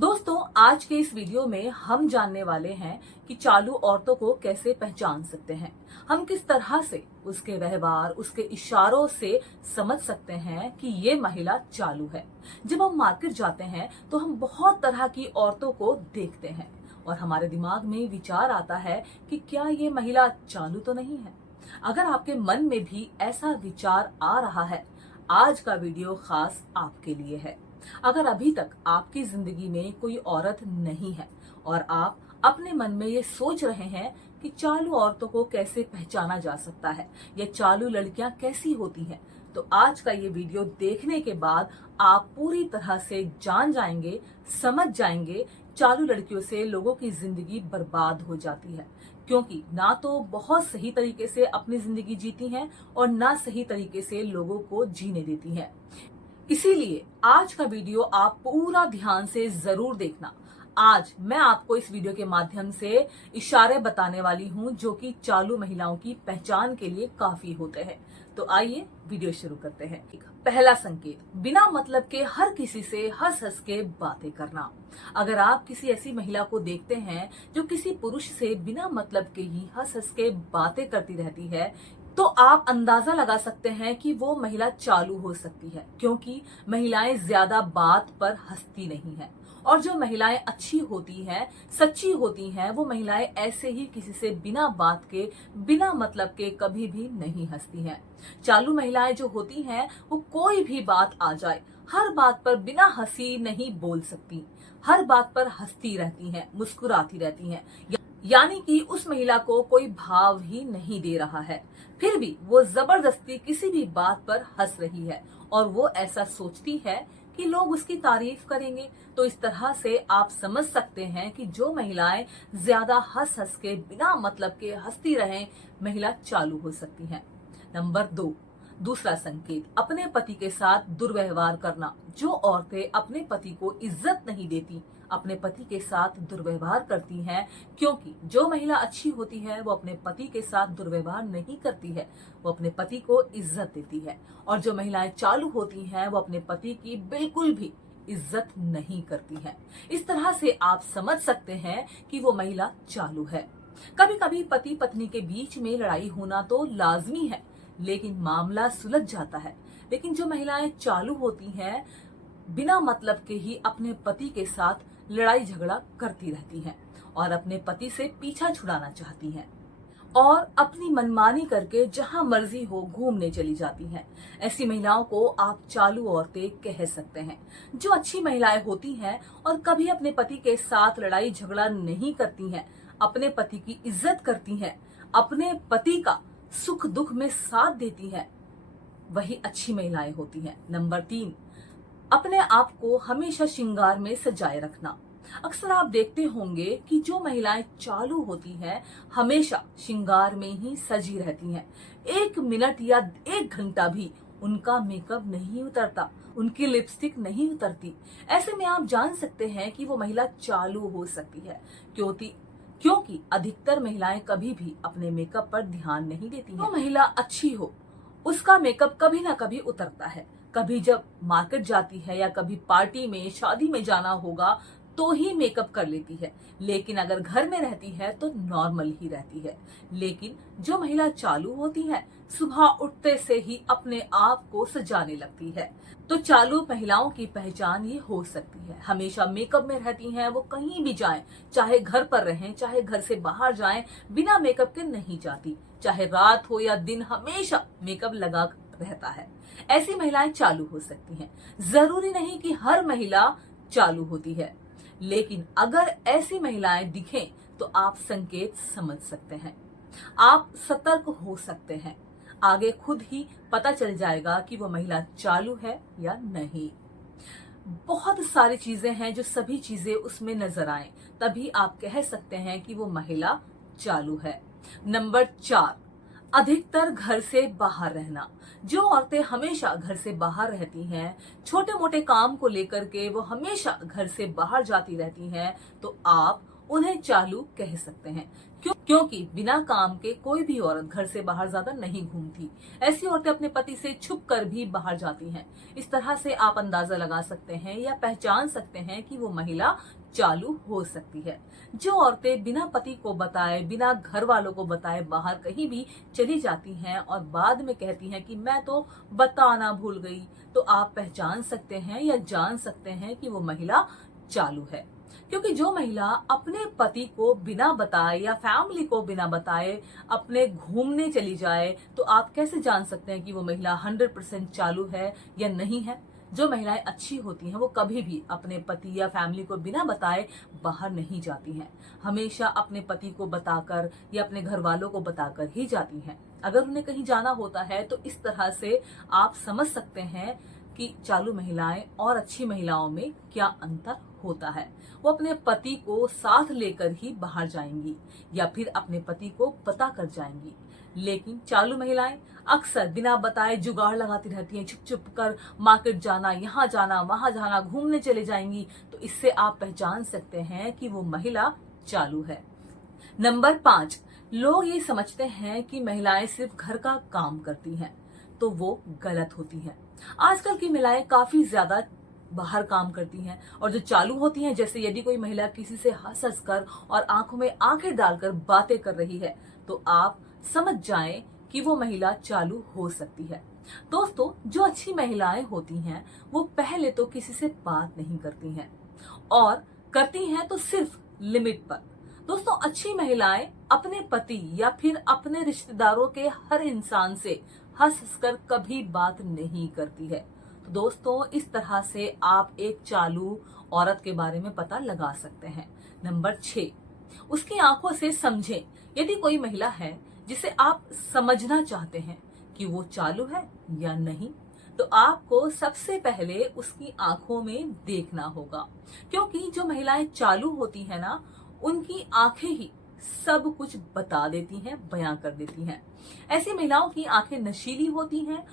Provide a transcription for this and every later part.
दोस्तों, आज के इस वीडियो में हम जानने वाले हैं कि चालू औरतों को कैसे पहचान सकते हैं। हम किस तरह से उसके व्यवहार, उसके इशारों से समझ सकते हैं कि ये महिला चालू है। जब हम मार्केट जाते हैं तो हम बहुत तरह की औरतों को देखते हैं और हमारे दिमाग में विचार आता है कि क्या ये महिला चालू तो नहीं है। अगर आपके मन में भी ऐसा विचार आ रहा है, आज का वीडियो खास आपके लिए है। अगर अभी तक आपकी जिंदगी में कोई औरत नहीं है और आप अपने मन में ये सोच रहे हैं कि चालू औरतों को कैसे पहचाना जा सकता है या चालू लड़कियां कैसी होती हैं, तो आज का ये वीडियो देखने के बाद आप पूरी तरह से जान जाएंगे, समझ जाएंगे चालू लड़कियों से लोगों की जिंदगी बर्बाद हो जाती है, क्योंकि ना तो बहुत सही तरीके से अपनी जिंदगी जीती हैं और ना सही तरीके से लोगों को जीने देती हैं। इसीलिए आज का वीडियो आप पूरा ध्यान से जरूर देखना। आज मैं आपको इस वीडियो के माध्यम से इशारे बताने वाली हूं जो कि चालू महिलाओं की पहचान के लिए काफी होते हैं। तो आइए वीडियो शुरू करते हैं। पहला संकेत, बिना मतलब के हर किसी से हंस हंस के बातें करना। अगर आप किसी ऐसी महिला को देखते हैं जो किसी पुरुष से बिना मतलब के ही हंस हंस के बातें करती रहती है, तो आप अंदाजा लगा सकते हैं कि वो महिला चालू हो सकती है, क्योंकि महिलाएं ज्यादा बात पर हंसती नहीं हैं। और जो महिलाएं अच्छी होती हैं, सच्ची होती हैं, वो महिलाएं ऐसे ही किसी से बिना बात के, बिना मतलब के कभी भी नहीं हंसती हैं। चालू महिलाएं जो होती हैं, वो कोई भी बात आ जाए, हर बात पर बिना हंसी नहीं बोल सकती, हर बात पर हंसती रहती हैं, मुस्कुराती रहती हैं। यानी कि उस महिला को कोई भाव ही नहीं दे रहा है, फिर भी वो जबरदस्ती किसी भी बात पर हंस रही है और वो ऐसा सोचती है कि लोग उसकी तारीफ करेंगे। तो इस तरह से आप समझ सकते हैं कि जो महिलाएं ज्यादा हंस हंस के, बिना मतलब के हंसती रहें, महिला चालू हो सकती हैं। नंबर 2, दूसरा संकेत, अपने पति के साथ दुर्व्यवहार करना। जो औरतें अपने पति को इज्जत नहीं देती, अपने पति के साथ दुर्व्यवहार करती हैं, क्योंकि जो महिला अच्छी होती है वो अपने पति के साथ दुर्व्यवहार नहीं करती है, वो अपने पति को इज्जत देती है। और जो महिलाएं चालू होती हैं वो अपने पति की बिल्कुल भी इज्जत नहीं करती हैं। इस तरह से आप समझ सकते हैं कि वो महिला चालू है। कभी कभी पति पत्नी के बीच में लड़ाई होना तो लाजमी है, लेकिन मामला सुलझ जाता है। लेकिन जो महिलाएं चालू होती हैं, बिना मतलब के ही अपने पति के साथ लड़ाई झगड़ा करती रहती हैं और अपने पति से पीछा छुड़ाना चाहती हैं और अपनी मनमानी करके जहां मर्जी हो घूमने चली जाती हैं। ऐसी महिलाओं को आप चालू औरतें कह सकते हैं। जो अच्छी महिलाएं होती हैं और कभी अपने पति के साथ लड़ाई झगड़ा नहीं करती हैं, अपने पति की इज्जत करती हैं, अपने पति का सुख दुख में साथ देती हैं, वही अच्छी महिलाएं होती हैं। नंबर 3, अपने आप को हमेशा श्रृंगार में सजाए रखना। अक्सर आप देखते होंगे कि जो महिलाएं चालू होती हैं, हमेशा श्रृंगार में ही सजी रहती हैं। 1 मिनट या 1 घंटा भी उनका मेकअप नहीं उतरता, उनकी लिपस्टिक नहीं उतरती। ऐसे में आप जान सकते हैं कि वो महिला चालू हो सकती है, क्योंकि अधिकतर महिलाएं कभी भी अपने मेकअप पर ध्यान नहीं देती हैं। जो महिला अच्छी हो, उसका मेकअप कभी ना कभी उतरता है। कभी जब मार्केट जाती है या कभी पार्टी में, शादी में जाना होगा तो ही मेकअप कर लेती है, लेकिन अगर घर में रहती है तो नॉर्मल ही रहती है। लेकिन जो महिला चालू होती है, सुबह उठते से ही अपने आप को सजाने लगती है। तो चालू महिलाओं की पहचान ये हो सकती है। हमेशा मेकअप में रहती हैं, वो कहीं भी जाएं, चाहे घर पर रहें, चाहे घर से बाहर जाएं, बिना मेकअप के नहीं जाती। चाहे रात हो या दिन, हमेशा मेकअप लगा रहता है। ऐसी महिलाएं चालू हो सकती हैं। जरूरी नहीं कि हर महिला चालू होती है, लेकिन अगर ऐसी महिलाएं दिखें तो आप संकेत समझ सकते हैं, आप सतर्क हो सकते हैं। आगे खुद ही पता चल जाएगा कि वो महिला चालू है या नहीं। बहुत सारी चीजें हैं जो सभी चीजें उसमें नजर आए, तभी आप कह सकते हैं कि वो महिला चालू है। नंबर 4, अधिकतर घर से बाहर रहना। जो औरतें हमेशा घर से बाहर रहती हैं, छोटे मोटे काम को लेकर के वो हमेशा घर से बाहर जाती रहती हैं, तो आप उन्हें चालू कह सकते हैं। क्योंकि बिना काम के कोई भी औरत घर से बाहर ज्यादा नहीं घूमती। ऐसी औरतें अपने पति से छुप कर भी बाहर जाती हैं। इस तरह से आप अंदाजा लगा सकते हैं या पहचान सकते हैं कि वो महिला चालू हो सकती है। जो औरतें बिना पति को बताए, बिना घर वालों को बताए बाहर कहीं भी चली जाती हैं और बाद में कहती हैं कि मैं तो बताना भूल गई, तो आप पहचान सकते हैं या जान सकते हैं कि वो महिला चालू है। क्योंकि जो महिला अपने पति को बिना बताए या फैमिली को बिना बताए अपने घूमने चली जाए, तो आप कैसे जान सकते हैं कि वो महिला 100% चालू है या नहीं है। जो महिलाएं अच्छी होती हैं वो कभी भी अपने पति या फैमिली को बिना बताए बाहर नहीं जाती हैं। हमेशा अपने पति को बताकर या अपने घर वालों को बताकर ही जाती हैं। अगर उन्हें कहीं जाना होता है तो इस तरह से आप समझ सकते हैं कि चालू महिलाएं और अच्छी महिलाओं में क्या अंतर होता है। वो अपने पति को साथ लेकर ही बाहर जाएंगी या फिर अपने पति को बता कर जाएंगी। लेकिन चालू महिलाएं अक्सर बिना बताए जुगाड़ लगाती रहती हैं, छुप छुप कर मार्केट जाना, यहाँ जाना, वहां जाना, घूमने चले जाएंगी। तो इससे आप पहचान सकते हैं कि वो महिला चालू है। नंबर 5, लोग ये समझते हैं कि महिलाएं सिर्फ घर का काम करती हैं, तो वो गलत होती हैं। आजकल की महिलाएं काफी ज्यादा बाहर काम करती हैं और जो चालू होती हैं, जैसे यदि कोई महिला किसी से हंस हंस कर और आंखों में आंखें डालकर बातें कर रही है, तो आप समझ जाएं कि वो महिला चालू हो सकती है। दोस्तों, जो अच्छी महिलाएं होती हैं वो पहले तो किसी से बात नहीं करती हैं और करती हैं तो सिर्फ लिमिट पर। दोस्तों, अच्छी महिलाएं अपने पति या फिर अपने रिश्तेदारों के हर इंसान से हंस हंसकर कभी बात नहीं करती है। तो दोस्तों, इस तरह से आप एक चालू औरत के बारे में पता लगा सकते हैं। नंबर 6, उसकी आंखों से समझें। यदि कोई महिला है जिसे आप समझना चाहते हैं कि वो चालू है या नहीं, तो आपको सबसे पहले उसकी आंखों में देखना होगा। क्योंकि जो महिलाएं चालू होती है ना, उनकी आंखें ही सब कुछ बता देती हैं, बयां कर देती हैं। ऐसी महिलाओं की आंखें नशीली होती हैं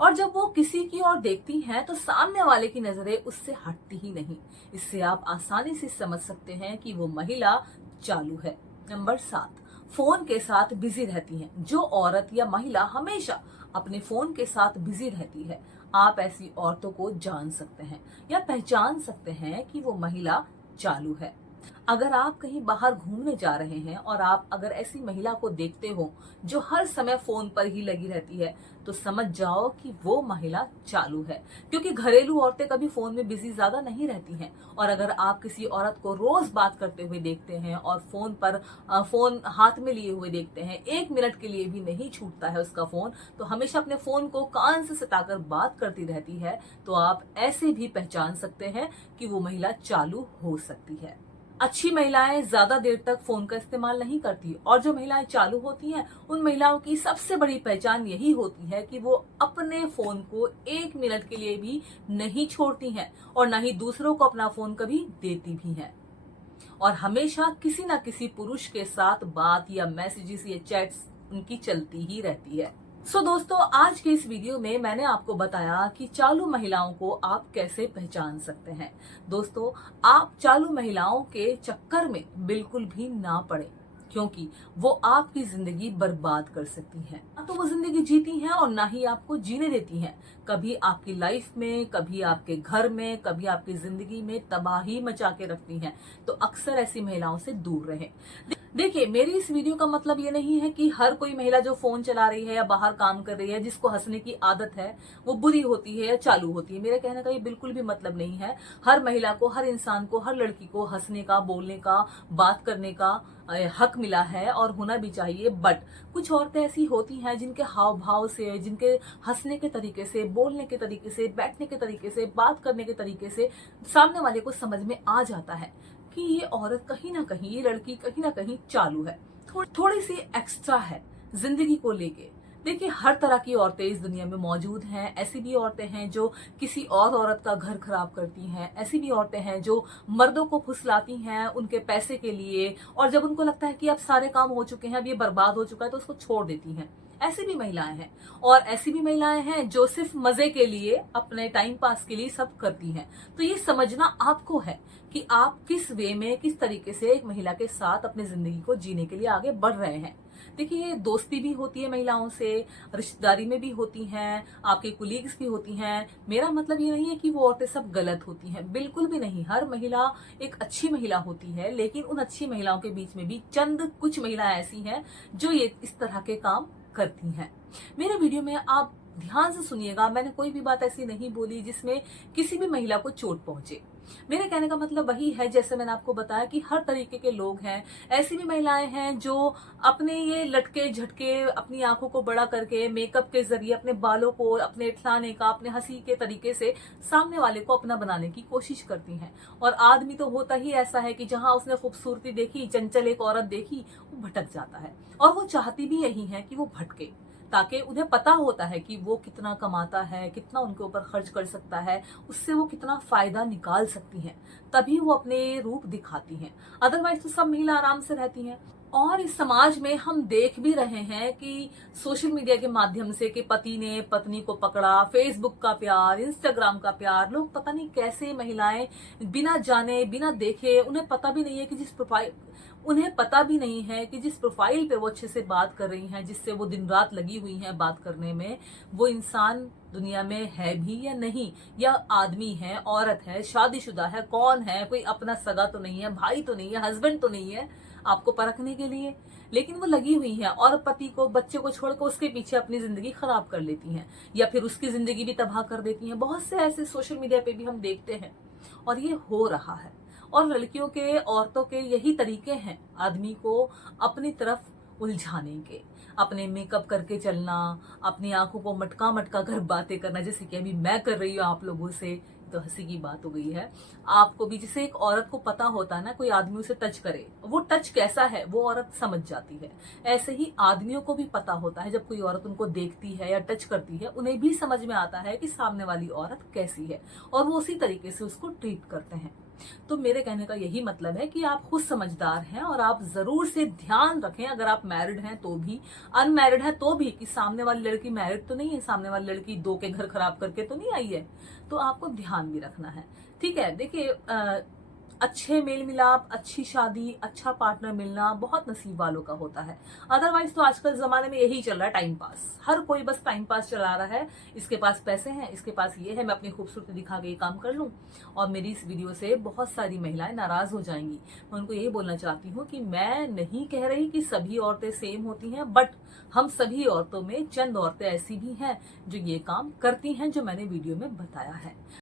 और जब वो किसी की ओर देखती हैं तो सामने वाले की नजरें उससे हटती ही नहीं। इससे आप आसानी से समझ सकते हैं कि वो महिला चालू है। नंबर 7, फोन के साथ बिजी रहती हैं। जो औरत या महिला हमेशा अपने फोन के साथ बिजी रहती है, आप ऐसी औरतों को जान सकते हैं या पहचान सकते हैं कि वो महिला चालू है। अगर आप कहीं बाहर घूमने जा रहे हैं और आप अगर ऐसी महिला को देखते हो जो हर समय फोन पर ही लगी रहती है, तो समझ जाओ कि वो महिला चालू है। क्योंकि घरेलू औरतें कभी फोन में बिजी ज्यादा नहीं रहती हैं। और अगर आप किसी औरत को रोज बात करते हुए देखते हैं और फोन हाथ में लिए हुए देखते हैं, 1 मिनट के लिए भी नहीं छूटता है उसका फोन, तो हमेशा अपने फोन को कान से सटाकर बात करती रहती है, तो आप ऐसे भी पहचान सकते हैं कि वो महिला चालू हो सकती है। अच्छी महिलाएं ज्यादा देर तक फोन का इस्तेमाल नहीं करती और जो महिलाएं चालू होती हैं, उन महिलाओं की सबसे बड़ी पहचान यही होती है कि वो अपने फोन को 1 मिनट के लिए भी नहीं छोड़ती हैं और ना ही दूसरों को अपना फोन कभी देती भी हैं और हमेशा किसी न किसी पुरुष के साथ बात या मैसेजेस या चैट्स उनकी चलती ही रहती है। दोस्तों, आज के इस वीडियो में मैंने आपको बताया कि चालू महिलाओं को आप कैसे पहचान सकते हैं। दोस्तों, आप चालू महिलाओं के चक्कर में बिल्कुल भी ना पड़े, क्योंकि वो आपकी जिंदगी बर्बाद कर सकती हैं। ना तो वो जिंदगी जीती हैं और ना ही आपको जीने देती हैं। कभी आपकी लाइफ में, कभी आपके घर में, कभी आपकी जिंदगी में तबाही मचा के रखती हैं। तो अक्सर ऐसी महिलाओं से दूर रहें। देखिए, मेरी इस वीडियो का मतलब ये नहीं है कि हर कोई महिला जो फोन चला रही है या बाहर काम कर रही है, जिसको हंसने की आदत है, वो बुरी होती है या चालू होती है। मेरे कहने का ये बिल्कुल भी मतलब नहीं है। हर महिला को, हर इंसान को, हर लड़की को हंसने का, बोलने का, बात करने का हक मिला है और होना भी चाहिए। बट कुछ औरतें ऐसी होती हैं जिनके हाव भाव से, जिनके हंसने के तरीके से, बोलने के तरीके से, बैठने के तरीके से, बात करने के तरीके से सामने वाले को समझ में आ जाता है कि ये औरत कहीं ना कहीं, ये लड़की कहीं ना कहीं चालू है, थोड़ी सी एक्स्ट्रा है जिंदगी को लेके। देखिए, हर तरह की औरतें इस दुनिया में मौजूद हैं। ऐसी भी औरतें हैं जो किसी और औरत का घर खराब करती हैं। ऐसी भी औरतें हैं जो मर्दों को फुसलाती हैं उनके पैसे के लिए, और जब उनको लगता है कि अब सारे काम हो चुके हैं, अब ये बर्बाद हो चुका है, तो उसको छोड़ देती हैं। ऐसी भी महिलाएं हैं, और ऐसी भी महिलाएं हैं जो सिर्फ मजे के लिए, अपने टाइम पास के लिए सब करती हैं। तो ये समझना आपको है कि आप किस वे में, किस तरीके से एक महिला के साथ अपनी जिंदगी को जीने के लिए आगे बढ़ रहे हैं। देखिए, दोस्ती भी होती है महिलाओं से, रिश्तेदारी में भी होती हैं, आपके कुलीग्स भी होती हैं। मेरा मतलब ये नहीं है कि वो औरतें सब गलत होती हैं, बिल्कुल भी नहीं। हर महिला एक अच्छी महिला होती है, लेकिन उन अच्छी महिलाओं के बीच में भी चंद कुछ महिलाएं ऐसी हैं जो ये इस तरह के काम करती हैं। मेरे वीडियो में आप ध्यान से सुनिएगा, मैंने कोई भी बात ऐसी नहीं बोली जिसमें किसी भी महिला को चोट पहुंचे। मेरे कहने का मतलब वही है, जैसे मैंने आपको बताया कि हर तरीके के लोग हैं। ऐसी भी महिलाएं हैं जो अपने ये लटके झटके, अपनी आंखों को बड़ा करके, मेकअप के जरिए अपने बालों को, अपने इठलाने का, अपने हंसी के तरीके से सामने वाले को अपना बनाने की कोशिश करती हैं। और आदमी तो होता ही ऐसा है कि जहां उसने खूबसूरती देखी, चंचल एक औरत देखी, वो भटक जाता है। और वो चाहती भी यही है कि वो भटके, ताकि उन्हें पता होता है कि वो कितना कमाता है, कितना उनके ऊपर खर्च कर सकता है, उससे वो कितना फायदा निकाल सकती हैं, तभी वो अपने रूप दिखाती हैं। अदरवाइज तो सब महिला आराम से रहती हैं। और इस समाज में हम देख भी रहे हैं कि सोशल मीडिया के माध्यम से कि पति ने पत्नी को पकड़ा, फेसबुक का प्यार, इंस्टाग्राम का प्यार, लोग पता नहीं कैसे महिलाएं बिना जाने, बिना देखे, उन्हें पता भी नहीं है कि जिस प्रोफाइल पे वो अच्छे से बात कर रही हैं, जिससे वो दिन रात लगी हुई हैं बात करने में, वो इंसान दुनिया में है भी या नहीं, या आदमी है, औरत है, शादीशुदा है, कौन है, कोई अपना सगा तो नहीं है, भाई तो नहीं है, हस्बैंड तो नहीं है आपको परखने के लिए। लेकिन वो लगी हुई है और पति को, बच्चे को छोड़कर उसके पीछे अपनी जिंदगी खराब कर लेती हैं, या फिर उसकी जिंदगी भी तबाह कर देती हैं। बहुत से ऐसे सोशल मीडिया पे भी हम देखते हैं, और ये हो रहा है। और लड़कियों के, औरतों के यही तरीके हैं आदमी को अपनी तरफ उलझाने के। अपने मेकअप करके चलना, अपनी आंखों को मटका मटका कर बातें करना, जैसे कि अभी मैं कर रही हूँ आप लोगों से, तो हंसी की बात हो गई है। आपको भी, जैसे एक औरत को पता होता है ना, कोई आदमी उसे टच करे, वो टच कैसा है वो औरत समझ जाती है। ऐसे ही आदमियों को भी पता होता है, जब कोई औरत उनको देखती है या टच करती है, उन्हें भी समझ में आता है कि सामने वाली औरत कैसी है, और वो उसी तरीके से उसको ट्रीट करते हैं। तो मेरे कहने का यही मतलब है कि आप खुद समझदार हैं, और आप जरूर से ध्यान रखें, अगर आप मैरिड हैं तो भी, अनमैरिड हैं तो भी, कि सामने वाली लड़की मैरिड तो नहीं है, सामने वाली लड़की दो के घर खराब करके तो नहीं आई है। तो आपको ध्यान भी रखना है, ठीक है। देखिए, अच्छे मेल मिलाप, अच्छी शादी, अच्छा पार्टनर मिलना बहुत नसीब वालों का होता है। अदरवाइज तो आजकल जमाने में यही चल रहा है, टाइम पास। हर कोई बस टाइम पास चला रहा है, इसके पास पैसे हैं, इसके पास ये है, मैं अपनी खूबसूरती दिखा के ये काम कर लूं। और मेरी इस वीडियो से बहुत सारी महिलाएं नाराज हो जाएंगी। मैं उनको यही बोलना चाहती हूँ कि मैं नहीं कह रही कि सभी औरतें सेम होती हैं, बट हम सभी औरतों में चंद औरतें ऐसी भी हैं जो ये काम करती हैं, जो मैंने वीडियो में बताया है।